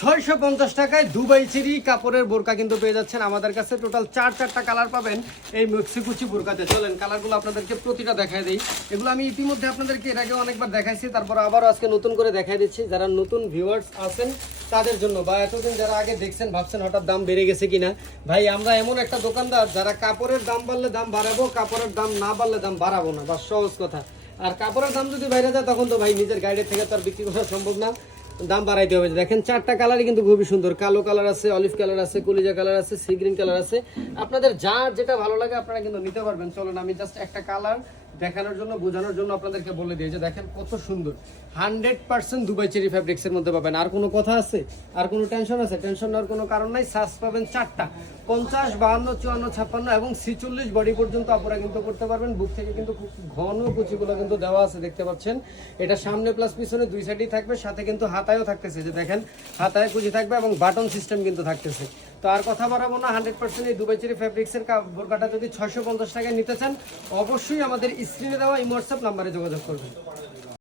650 টাকায় Dubai cherry কাপড়ের বোরকা কিন্তু পেয়ে যাচ্ছেন আমাদের কাছে। টোটাল চারটা কালার পাবেন এই মেক্সিকুচি বোরকাতে। চলেন কালারগুলো আপনাদেরকে প্রতিটা দেখায় দেই। এগুলো আমি ইতিমধ্যে আপনাদেরকে এর আগে অনেকবার দেখাইছি, তারপর আবারও আজকে নতুন করে দেখাই দিচ্ছি। যারা নতুন ভিউয়ার্স আছেন তাদের জন্য, বা এতদিন যারা আগে দেখছেন ভাবছেন হঠাৎ দাম বেড়ে গেছে কিনা, ভাই আমরা এমন একটা দোকানদার যারা কাপড়ের দাম বাড়লে দাম বাড়াবো, কাপড়ের দাম না বাড়লে দাম বাড়াবো না, বাস সহজ কথা। আর কাপড়ের দাম যদি বাইরে যায় তখন তো ভাই নিজের গাইডের থেকে তো আর বিক্রি করা সম্ভব না, দাম বাড়াইতে হবে। দেখেন চারটা কালারই কিন্তু খুবই সুন্দর, কালো কালার আছে, অলিভ কালার আছে, কলিজা কালার আছে, সি গ্রিন কালার আছে। আপনাদের যার যেটা ভালো লাগে আপনারা কিন্তু নিতে পারবেন। চলুন আমি জাস্ট একটা কালার দেখানোর জন্য বোঝানোর জন্য আপনাদেরকে বলে দিই যে দেখেন কত সুন্দর, 100% দুবাই চেরি ফ্যাব্রিক্সের মধ্যে পাবেন। আর কোনো কথা আছে, আর কোনো টেনশন আছে? টেনশন নেওয়ার কোনো কারণ নাই। সাইজ পাবেন চারটা, 50, 52, 54, 56 এবং 46 বডি পর্যন্ত আপনারা কিন্তু করতে পারবেন। বুক থেকে কিন্তু খুব ঘন কুচিগুলো কিন্তু দেওয়া আছে, দেখতে পাচ্ছেন। এটা সামনে প্লাস পিছনে দুই সাইডেই থাকবে, সাথে কিন্তু হাতায়ও থাকতেছে, যে দেখেন হাতায় কুচি থাকবে এবং বাটন সিস্টেম কিন্তু থাকতেছে। তো আর কথা বাড়াবো না, 100% এই দুবাই চেরি ফ্যাব্রিক্সের বোরকাটা যদি 650 টাকায় নিতে চান অবশ্যই আমাদের স্ক্রিনে দেওয়া এই হোয়াটসঅ্যাপ নাম্বারে যোগাযোগ করবেন।